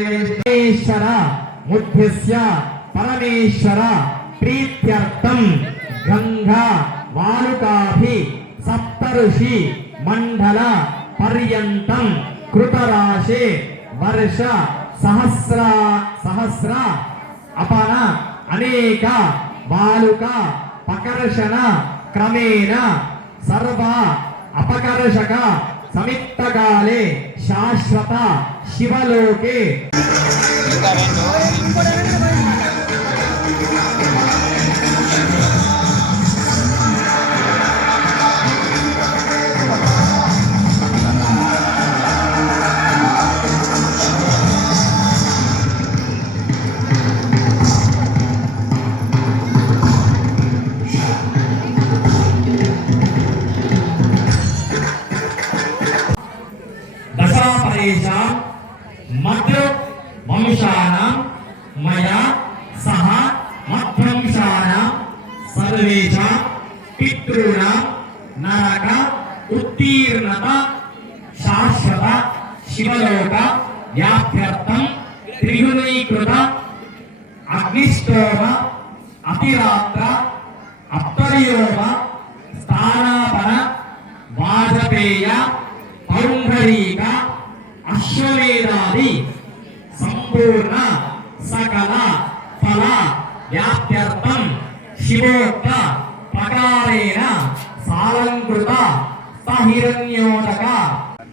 పరమేశ్వర ముద్యస్య పరమేశ్వర ప్రీత్యర్థం. గంగా వాలుకాభి సప్తఋషి మండల పర్యంతం కృతరాశే వర్ష సహస్ర సహస్ర అపన అనేక బాలుక పకర్షణ క్రమేణ సర్వ అపకర్షక సమిత్తకాలే శాశ్వత శివలోకే. ఇంకా దశాపరేషాం మధ్య వంశానాం మయా సహ మధ్వంశానాం సర్వేషాం పితॄణాం నరక ఉత్తీర్ణత శాశ్వత శివలోక వ్యాప్యర్థం త్రిగుణీకృత అగ్నిష్టోమ అతిరాత్ర అప్తర్యోమ స్థానాపన వాజపేయ పౌండరీక అశ్వమేధాది. సంపూర్ణ సకల ఫల వ్యాప్యర్థం శివోక్త ప్రకారేణ సాలంకృత సహిరణ్యోదక.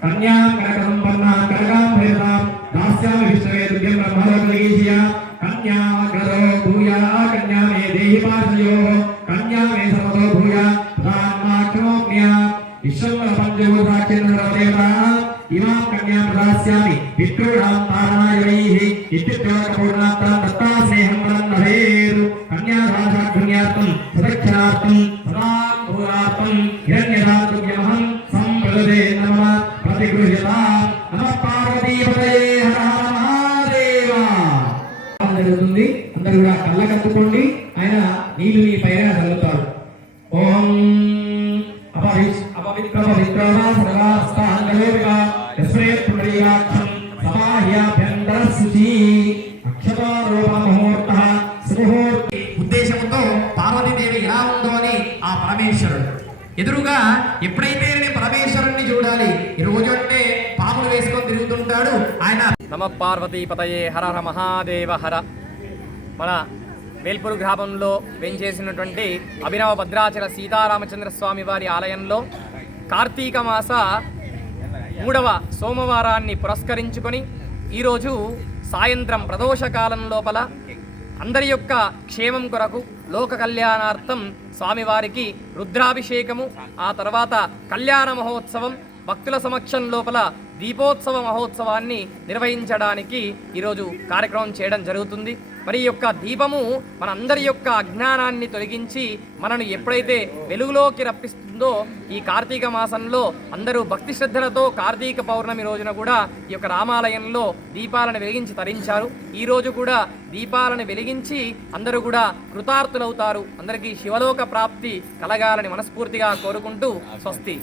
కన్యాం కనకసంపన్నాం కనకాం భేదాం దాస్యామి విష్ణవే తుభ్యం కన్యా కన్యామగ్రదో భూయా కన్యా మే దేహి పార్శయో కన్యా మే సమతో భూయ రామాక్రోమ్య విశ్వం పంచభూతాక్షేంద్రదేవతా ఇమాం కన్యాం ప్రదాస్యామి పితॄణాం తారణాయైః ఇత్యుక్తపూర్ణాత్తాం దత్తా స్నేహం వదన్నభేరు కన్యా రాజాగ్న్యార్థం సురక్షార్థం సదాం భూరార్థం హిరణ్యదాతృభ్యమహం సంప్రదే నమ ప్రతిగృహ్యతాం నమ పార్వతీపతయే హర హర మహాదేవ జరుగుతుంది అందరూ కూడా ఆయన నీళ్ళు మీ పైన చల్లుతారు ఓం అపవిత్ర పవిత్రమ అక్షతారోప ముహూర్త సుముహూర్తి ఉద్దేశంతో పార్వతీదేవి ఎలా ఉందో అని ఆ పరమేశ్వరుడు. ఎదురుగా ఎప్పుడైతే నేను పరమేశ్వరుణ్ణి చూడాలి ఈ రోజు అంటే పాములు వేసుకొని తిరుగుతుంటాడు ఆయన. నమ పార్వతీపతయే హర హర మహాదేవ హర. మన వేల్పూరు గ్రామంలో వెంచేసినటువంటి అభినవ భద్రాచల సీతారామచంద్ర స్వామి వారి ఆలయంలో కార్తీక మాస మూడవ సోమవారాన్ని పురస్కరించుకొని ఈరోజు సాయంత్రం ప్రదోషకాలం లోపల అందరి యొక్క క్షేమం కొరకు లోక కళ్యాణార్థం స్వామివారికి రుద్రాభిషేకము ఆ తర్వాత కళ్యాణ మహోత్సవం భక్తుల సమక్షం లోపల దీపోత్సవ మహోత్సవాన్ని నిర్వహించడానికి ఈరోజు కార్యక్రమం చేయడం జరుగుతుంది. మరి ఈ యొక్క దీపము మన అందరి యొక్క అజ్ఞానాన్ని తొలగించి మనను ఎప్పుడైతే వెలుగులోకి రప్పిస్తుందో ఈ కార్తీక మాసంలో అందరూ భక్తి శ్రద్ధలతో కార్తీక పౌర్ణమి రోజున కూడా ఈ యొక్క రామాలయంలో దీపాలను వెలిగించి తరించారు. ఈ రోజు కూడా దీపాలను వెలిగించి అందరూ కూడా కృతార్థులవుతారు. అందరికీ శివలోక ప్రాప్తి కలగాలని మనస్ఫూర్తిగా కోరుకుంటూ స్వస్తి.